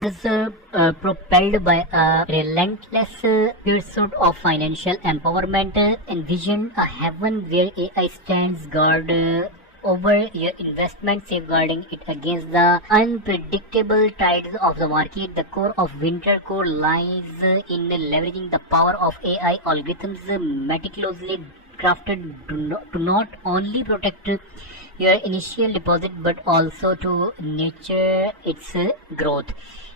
is propelled by a relentless pursuit of financial empowerment. Envision a heaven where AI stands guard over your investment, safeguarding it against the unpredictable tides of the market. The core of Winter Core lies in leveraging the power of AI algorithms meticulously crafted to not only protect your initial deposit but also to nurture its growth.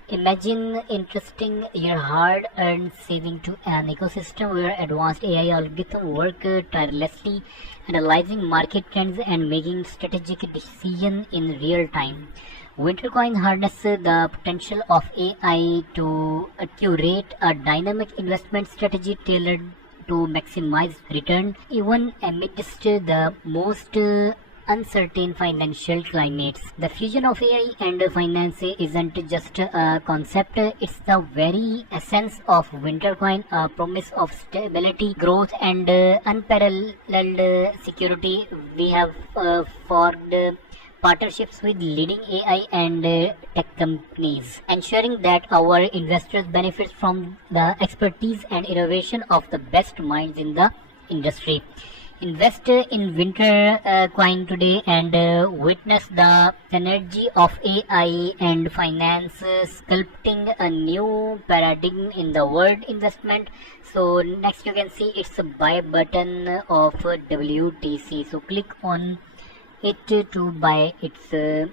Imagine entrusting your hard-earned saving to an ecosystem where advanced AI algorithms work tirelessly, analyzing market trends and making strategic decisions in real time. Wintercoin harnesses the potential of AI to curate a dynamic investment strategy tailored to maximize return even amidst the most uncertain financial climates. The fusion of AI and finance isn't just a concept, it's the very essence of Wintercoin, a promise of stability, growth, and unparalleled security. We have forged partnerships with leading AI and tech companies, ensuring that our investors benefit from the expertise and innovation of the best minds in the industry. Invest in Winter Coin today and witness the synergy of AI and finance sculpting a new paradigm in the world investment. So next you can see it's a buy button of WTC. So click on it to buy its so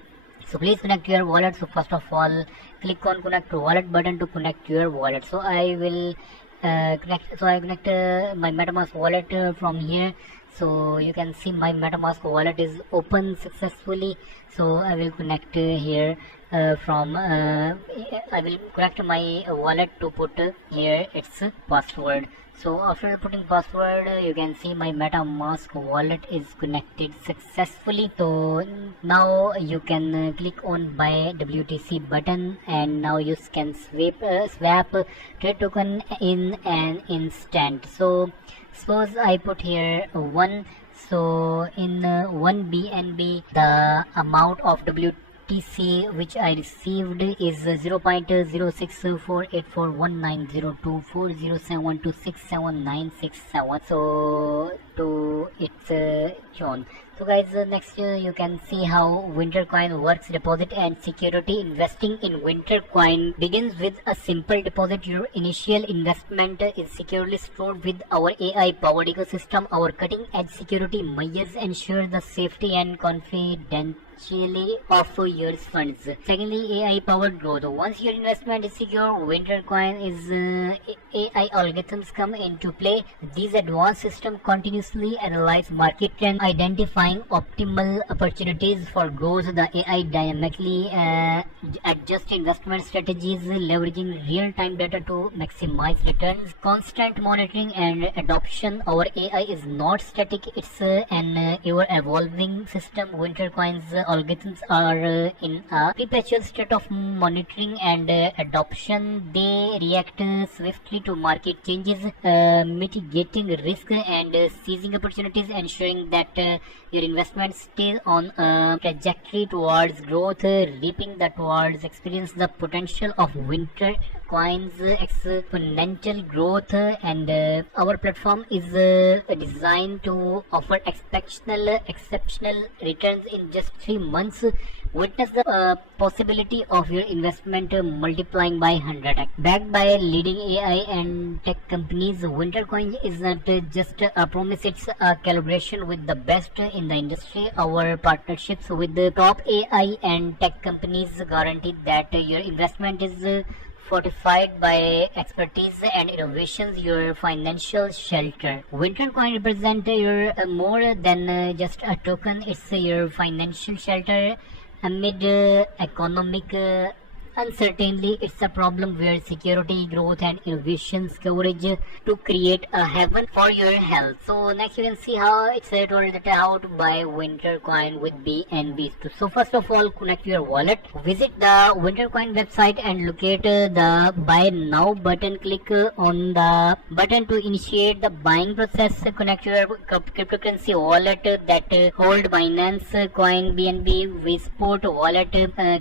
please connect your wallet. So first of all click on connect wallet button to connect your wallet. So I will connect my MetaMask wallet from here. So you can see my MetaMask wallet is open successfully. So I will connect here from I will connect my wallet to put here its password. So after putting password, you can see my MetaMask wallet is connected successfully. So now you can click on buy WTC button, and now you can swap trade token in an instant. So suppose I put here 1. So in 1 BNB, the amount of WTC which I received is 0.0648419024071267967. So to its shown. So guys, next you can see how Wintercoin works. Deposit and security. Investing in Wintercoin begins with a simple deposit. Your initial investment is securely stored with our AI powered ecosystem. Our cutting edge security measures ensure the safety and confidentiality of your funds. Secondly, AI powered growth. Once your investment is secure, Wintercoin is AI algorithms come into play. These advanced systems continuously analyze market trends, identifying optimal opportunities for growth. The AI dynamically adjust investment strategies, leveraging real-time data to maximize returns. Constant monitoring and adoption. Our AI is not static; it's an ever-evolving system. Wintercoin's algorithms are in a perpetual state of monitoring and adoption. They react swiftly to market changes, mitigating risk and seizing opportunities, ensuring that your investment stays on a trajectory towards growth, reaping the towards experience the potential of Wintercoin's exponential growth. And our platform is designed to offer exceptional returns in just 3 months. Witness the possibility of your investment multiplying by 100x. Backed by leading AI and tech companies, Wintercoin is not just a promise, it's a collaboration with the best in the industry. Our partnerships with the top AI and tech companies guarantee that your investment is fortified by expertise and innovations, your financial shelter. Wintercoin represents your more than just a token, it's your financial shelter amid economic uncertainty. It's a problem where security, growth, and innovations coverage to create a heaven for your health. So next you can see how it's told that how to buy Wintercoin with BNB. So first of all, connect your wallet. Visit the Wintercoin website and locate the buy now button. Click on the button to initiate the buying process. Connect your cryptocurrency wallet that hold Binance Coin BNB. We support wallet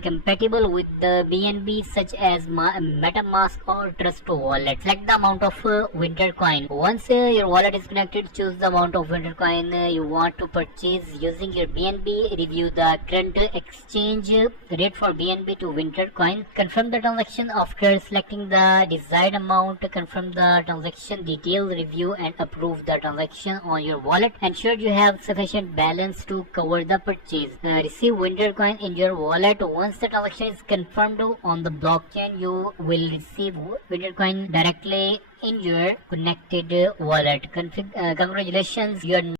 compatible with the BNB BNB such as MetaMask or Trust Wallet. Select the amount of Winter Coin. Once your wallet is connected, choose the amount of Winter Coin you want to purchase using your BNB. Review the current exchange rate for BNB to Winter Coin. Confirm the transaction after selecting the desired amount. Confirm the transaction detail, review and approve the transaction on your wallet. Ensure you have sufficient balance to cover the purchase. Receive Winter Coin in your wallet. Once the transaction is confirmed on the blockchain, you will receive Winter Coin directly in your connected wallet. Congratulations, you are